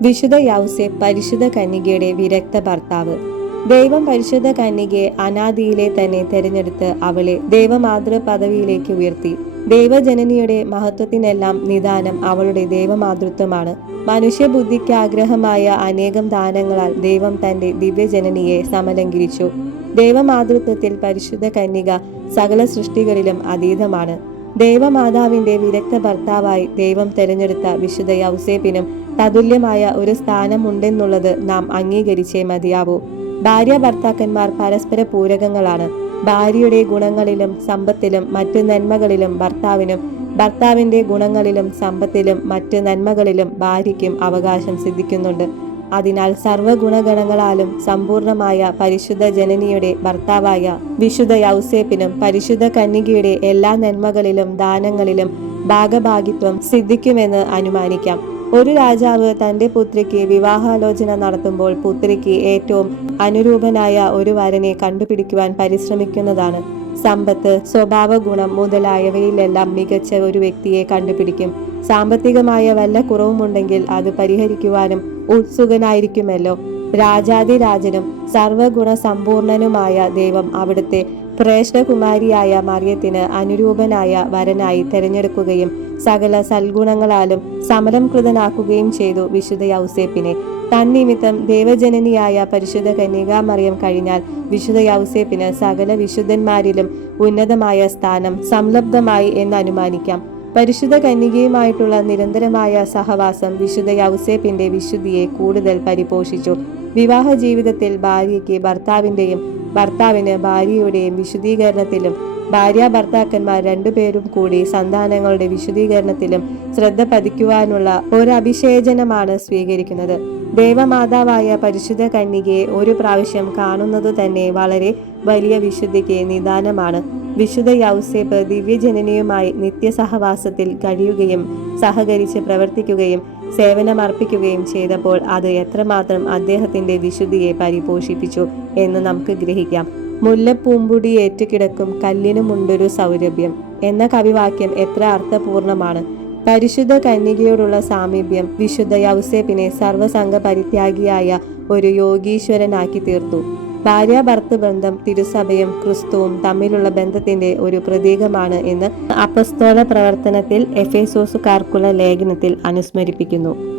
വിശുദ്ധ യൗസേപ്പ് പരിശുദ്ധ കന്യകയുടെ വിരക്ത ഭർത്താവ്. ദൈവം പരിശുദ്ധ കന്യകയെ അനാദിയിലെ തന്നെ തെരഞ്ഞെടുത്ത് അവളെ ദൈവമാതൃ പദവിയിലേക്ക് ഉയർത്തി. ദൈവജനനിയുടെ മഹത്വത്തിനെല്ലാം നിദാനം അവളുടെ ദൈവമാതൃത്വമാണ്. മനുഷ്യബുദ്ധിക്ക് ആഗ്രഹമായ അനേകം ദാനങ്ങളാൽ ദൈവം തന്റെ ദിവ്യജനനിയെ സമലംഘിച്ചു. ദൈവമാതൃത്വത്തിൽ പരിശുദ്ധ കന്യക സകല സൃഷ്ടികളിലും അതീതമാണ്. ദൈവമാതാവിന്റെ വിരക്ത ഭർത്താവായി ദൈവം തെരഞ്ഞെടുത്ത വിശുദ്ധ യൗസേപ്പിനും തതുല്യമായ ഒരു സ്ഥാനമുണ്ടെന്നുള്ളത് നാം അംഗീകരിച്ചേ മതിയാവൂ. ഭാര്യ ഭർത്താക്കന്മാർ പരസ്പര പൂരകങ്ങളാണ്. ഭാര്യയുടെ ഗുണങ്ങളിലും സമ്പത്തിലും മറ്റു നന്മകളിലും ഭർത്താവിനും, ഭർത്താവിന്റെ ഗുണങ്ങളിലും സമ്പത്തിലും മറ്റു നന്മകളിലും ഭാര്യയ്ക്കും അവകാശം സിദ്ധിക്കുന്നുണ്ട്. അതിനാൽ സർവ്വഗുണഗണങ്ങളാലും സമ്പൂർണമായ പരിശുദ്ധ ജനനിയുടെ ഭർത്താവായ വിശുദ്ധ യൗസേപ്പിനും പരിശുദ്ധ കന്യകയുടെ എല്ലാ നന്മകളിലും ദാനങ്ങളിലും ഭാഗഭാഗിത്വം സിദ്ധിക്കുമെന്ന് അനുമാനിക്കാം. ഒരു രാജാവ് തന്റെ പുത്രിക്ക് വിവാഹാലോചന നടത്തുമ്പോൾ പുത്രിക്ക് ഏറ്റവും അനുരൂപനായ ഒരു വരനെ കണ്ടുപിടിക്കുവാൻ പരിശ്രമിക്കുന്നതാണ്. സമ്പത്ത്, സ്വഭാവ ഗുണം മുതലായവയിലെല്ലാം മികച്ച ഒരു വ്യക്തിയെ കണ്ടുപിടിക്കും. സാമ്പത്തികമായ വല്ല കുറവുമുണ്ടെങ്കിൽ അത് പരിഹരിക്കുവാനും ഉത്സുകനായിരിക്കുമല്ലോ. രാജാതിരാജനും സർവഗുണ സമ്പൂർണനുമായ ദൈവം അവിടുത്തെ ശ്രേഷ്ഠകുമാരിയായ മറിയത്തിന് അനുരൂപനായ വരനായി തെരഞ്ഞെടുക്കുകയും സകല സൽഗുണങ്ങളാലും സമലംകൃതനാക്കുകയും ചെയ്തു വിശുദ്ധ യൗസേപ്പിനെ. തന്നിമിത്തം ദേവജനനിയായ പരിശുദ്ധ കന്യകാ മറിയം കഴിഞ്ഞാൽ വിശുദ്ധ യൗസേപ്പിന് സകല വിശുദ്ധന്മാരിലും ഉന്നതമായ സ്ഥാനം സംലബ്ധമായി എന്ന് അനുമാനിക്കാം. പരിശുദ്ധ കന്യകയുമായിട്ടുള്ള നിരന്തരമായ സഹവാസം വിശുദ്ധ യൗസേപ്പിന്റെ വിശുദ്ധിയെ കൂടുതൽ പരിപോഷിച്ചു. വിവാഹ ജീവിതത്തിൽ ഭാര്യയ്ക്ക് ഭർത്താവിന്റെയും ഭർത്താവിന് ഭാര്യയുടെയും വിശുദ്ധീകരണത്തിലും ഭാര്യ ഭർത്താക്കന്മാർ രണ്ടുപേരും കൂടി സന്താനങ്ങളുടെ വിശുദ്ധീകരണത്തിലും ശ്രദ്ധ പതിക്കുവാനുള്ള ഒരു അഭിഷേചനമാണ് സ്വീകരിക്കുന്നത്. ദേവമാതാവായ പരിശുദ്ധ കന്യകയെ ഒരു പ്രാവശ്യം കാണുന്നതു തന്നെ വളരെ വലിയ വിശുദ്ധിക്ക് നിദാനമാണ്. വിശുദ്ധ യൗസേപ്പ് ദിവ്യജനനിയുമായി നിത്യസഹവാസത്തിൽ കഴിയുകയും സഹകരിച്ച് പ്രവർത്തിക്കുകയും സേവനമർപ്പിക്കുകയും ചെയ്തപ്പോൾ അത് എത്രമാത്രം അദ്ദേഹത്തിന്റെ വിശുദ്ധിയെ പരിപോഷിപ്പിച്ചു എന്ന് നമുക്ക് ഗ്രഹിക്കാം. മുല്ലപ്പൂമ്പുടി ഏറ്റുകിടക്കും കല്ലിനുമുണ്ടൊരു സൗരഭ്യം എന്ന കവിവാക്യം എത്ര അർത്ഥപൂർണമാണ്. പരിശുദ്ധ കന്യകയോടുള്ള സാമീപ്യം വിശുദ്ധ യൗസേപ്പിനെ സർവസംഘ പരിത്യാഗിയായ ഒരു യോഗീശ്വരനാക്കി തീർത്തു. ഭാര്യ ഭർത്തൃബന്ധം തിരുസഭയും ക്രിസ്തുവും തമ്മിലുള്ള ബന്ധത്തിന്റെ ഒരു പ്രതീകമാണ് എന്ന് അപ്പസ്തോല പ്രവർത്തനത്തിൽ എഫേസോസുകാർക്കുള്ള ലേഖനത്തിൽ അനുസ്മരിപ്പിക്കുന്നു.